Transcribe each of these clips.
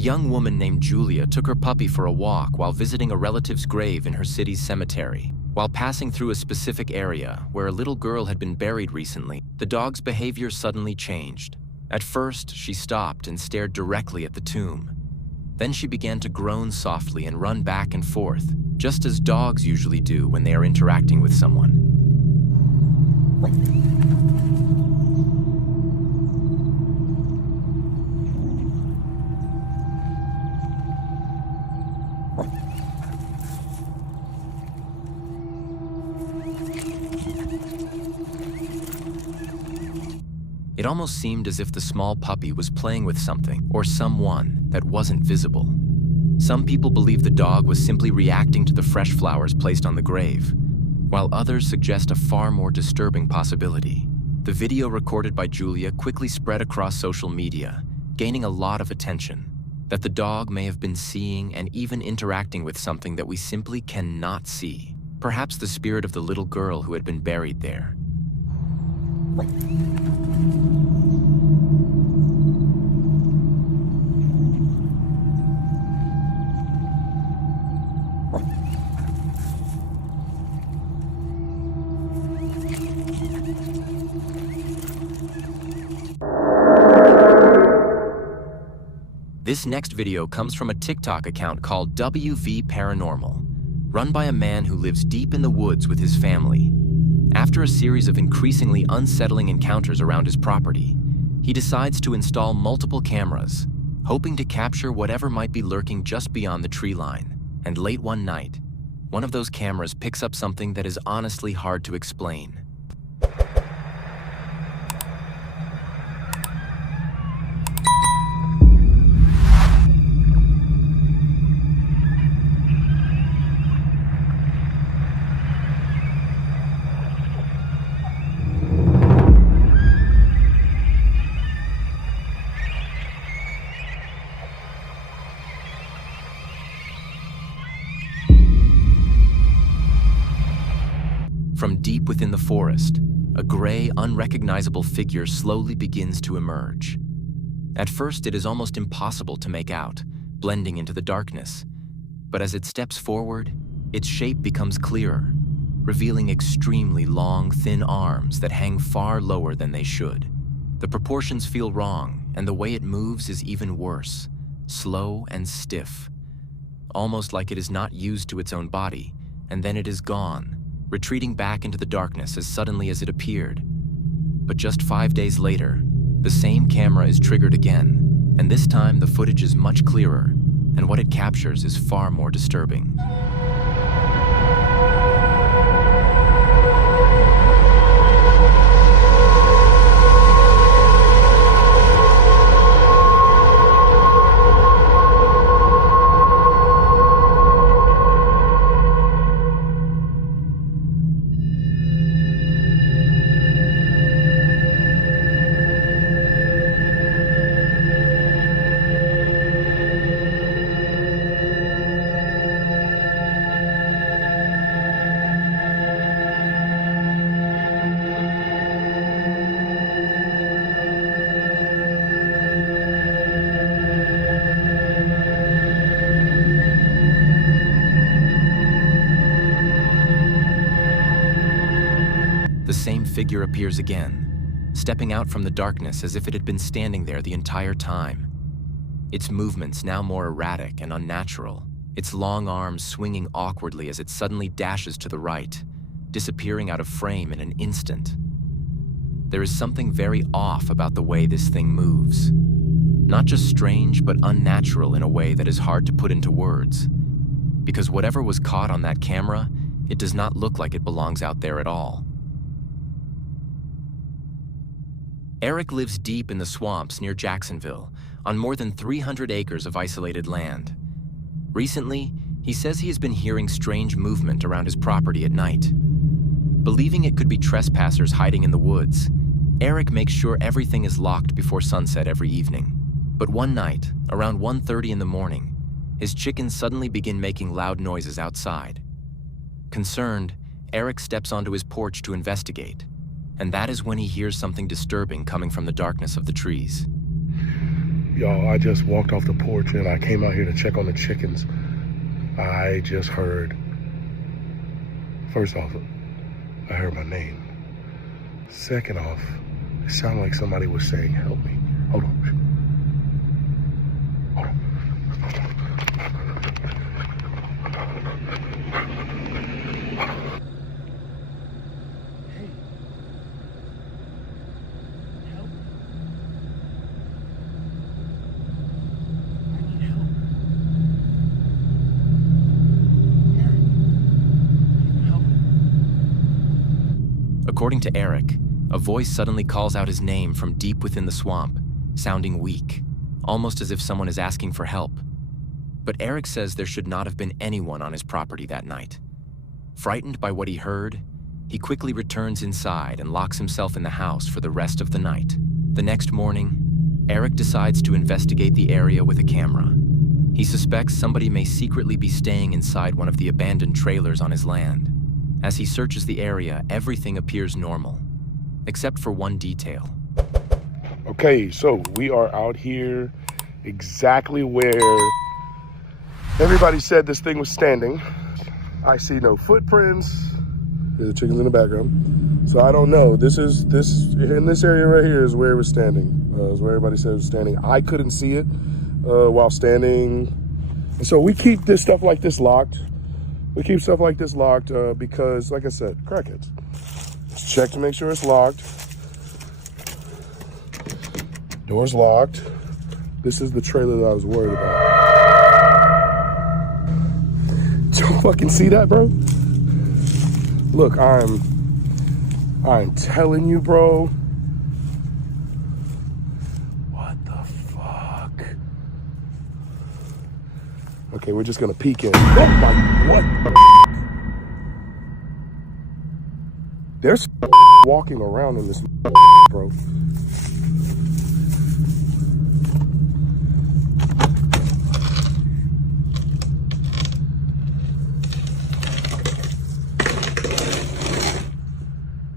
young woman named Julia took her puppy for a walk while visiting a relative's grave in her city's cemetery. While passing through a specific area where a little girl had been buried recently, the dog's behavior suddenly changed. At first, she stopped and stared directly at the tomb. Then she began to groan softly and run back and forth, just as dogs usually do when they are interacting with someone. It almost seemed as if the small puppy was playing with something or someone that wasn't visible. Some people believe the dog was simply reacting to the fresh flowers placed on the grave, while others suggest a far more disturbing possibility. The video recorded by Julia quickly spread across social media, gaining a lot of attention. That the dog may have been seeing and even interacting with something that we simply cannot see. Perhaps the spirit of the little girl who had been buried there. This next video comes from a TikTok account called WV Paranormal, run by a man who lives deep in the woods with his family. After a series of increasingly unsettling encounters around his property, he decides to install multiple cameras, hoping to capture whatever might be lurking just beyond the tree line. And late one night, one of those cameras picks up something that is honestly hard to explain. From deep within the forest, a gray, unrecognizable figure slowly begins to emerge. At first, it is almost impossible to make out, blending into the darkness. But as it steps forward, its shape becomes clearer, revealing extremely long, thin arms that hang far lower than they should. The proportions feel wrong, and the way it moves is even worse, slow and stiff, almost like it is not used to its own body, and then it is gone, retreating back into the darkness as suddenly as it appeared. But just 5 days later, the same camera is triggered again, and this time the footage is much clearer, and what it captures is far more disturbing. The same figure appears again, stepping out from the darkness as if it had been standing there the entire time. Its movements now more erratic and unnatural, its long arms swinging awkwardly as it suddenly dashes to the right, disappearing out of frame in an instant. There is something very off about the way this thing moves. Not just strange, but unnatural in a way that is hard to put into words. Because whatever was caught on that camera, it does not look like it belongs out there at all. Eric lives deep in the swamps near Jacksonville, on more than 300 acres of isolated land. Recently, he says he has been hearing strange movement around his property at night. Believing it could be trespassers hiding in the woods, Eric makes sure everything is locked before sunset every evening. But one night, around 1:30 in the morning, his chickens suddenly begin making loud noises outside. Concerned, Eric steps onto his porch to investigate. And that is when he hears something disturbing coming from the darkness of the trees. Y'all, I just walked off the porch and I came out here to check on the chickens. I just heard, first off, I heard my name. Second off, it sounded like somebody was saying, help me. Hold on. Hold on. According to Eric, a voice suddenly calls out his name from deep within the swamp, sounding weak, almost as if someone is asking for help. But Eric says there should not have been anyone on his property that night. Frightened by what he heard, he quickly returns inside and locks himself in the house for the rest of the night. The next morning, Eric decides to investigate the area with a camera. He suspects somebody may secretly be staying inside one of the abandoned trailers on his land. As he searches the area, everything appears normal, except for one detail. Okay, so we are out here exactly where everybody said this thing was standing. I see no footprints. There's the chickens in the background. So I don't know. In this area right here is where it was standing. Is where everybody said it was standing. I couldn't see it while standing. And so we keep this stuff like this locked. We keep stuff like this locked because, like I said, crackheads. Let's check to make sure it's locked. Door's locked. This is the trailer that I was worried about. Don't fucking see that, bro? Look, I'm telling you, bro. What the fuck? Okay, we're just gonna peek in. Oh my, what? There's walking around in this, bro.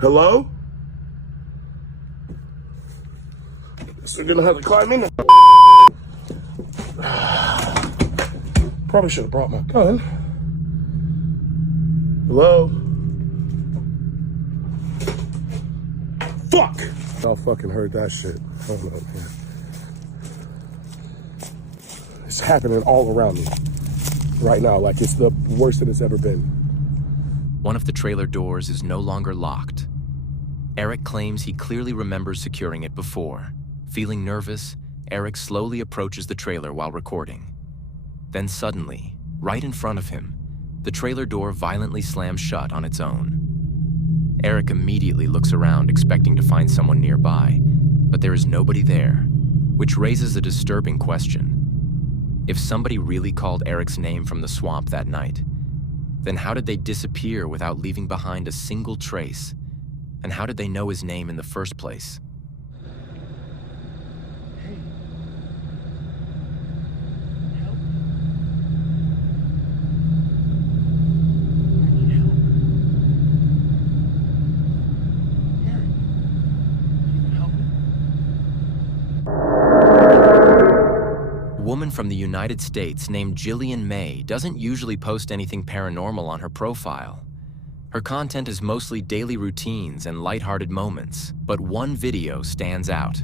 Hello? Guess we're gonna have to climb in. Probably should have brought my gun. Hello? Fuck! Y'all fucking heard that shit. Hold on here. It's happening all around me right now, like it's the worst that it's ever been. One of the trailer doors is no longer locked. Eric claims he clearly remembers securing it before. Feeling nervous, Eric slowly approaches the trailer while recording. Then suddenly, right in front of him, the trailer door violently slams shut on its own. Eric immediately looks around, expecting to find someone nearby, but there is nobody there, which raises a disturbing question. If somebody really called Eric's name from the swamp that night, then how did they disappear without leaving behind a single trace? And how did they know his name in the first place? A woman from the United States named Jillian May doesn't usually post anything paranormal on her profile. Her content is mostly daily routines and lighthearted moments, but one video stands out.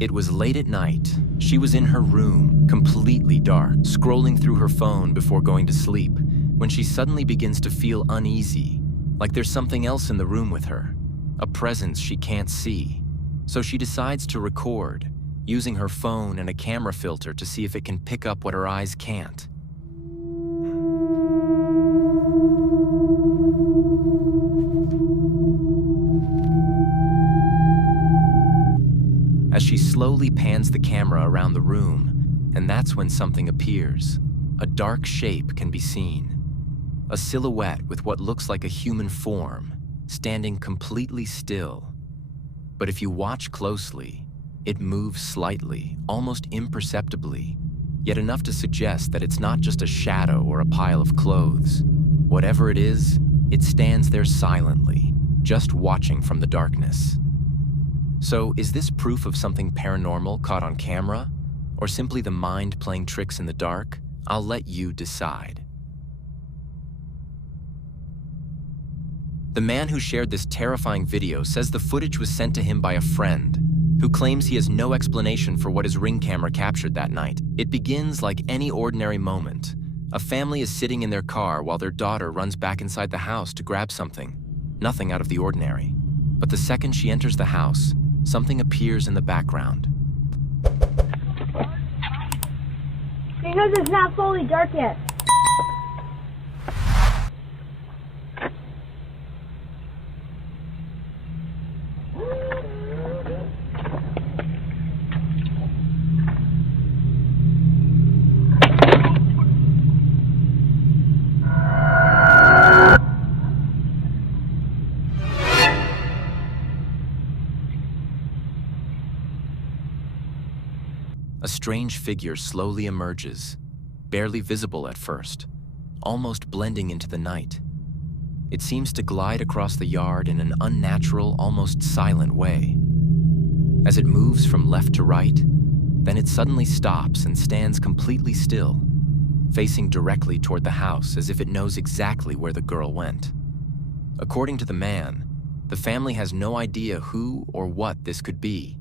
It was late at night. She was in her room, completely dark, scrolling through her phone before going to sleep, when she suddenly begins to feel uneasy, like there's something else in the room with her, a presence she can't see. So she decides to record, using her phone and a camera filter to see if it can pick up what her eyes can't. As she slowly pans the camera around the room, and that's when something appears. A dark shape can be seen. A silhouette with what looks like a human form, standing completely still. But if you watch closely, it moves slightly, almost imperceptibly, yet enough to suggest that it's not just a shadow or a pile of clothes. Whatever it is, it stands there silently, just watching from the darkness. So, is this proof of something paranormal caught on camera? or simply the mind playing tricks in the dark, I'll let you decide. The man who shared this terrifying video says the footage was sent to him by a friend who claims he has no explanation for what his Ring camera captured that night. It begins like any ordinary moment. A family is sitting in their car while their daughter runs back inside the house to grab something. Nothing out of the ordinary. But the second she enters the house, something appears in the background. Because it's not fully dark yet. A strange figure slowly emerges, barely visible at first, almost blending into the night. It seems to glide across the yard in an unnatural, almost silent way. As it moves from left to right, then it suddenly stops and stands completely still, facing directly toward the house as if it knows exactly where the girl went. According to the man, the family has no idea who or what this could be.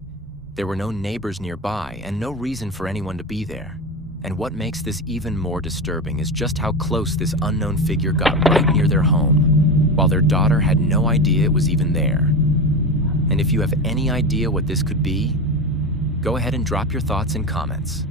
There were no neighbors nearby and no reason for anyone to be there. And what makes this even more disturbing is just how close this unknown figure got right near their home, while their daughter had no idea it was even there. And if you have any idea what this could be, go ahead and drop your thoughts in comments.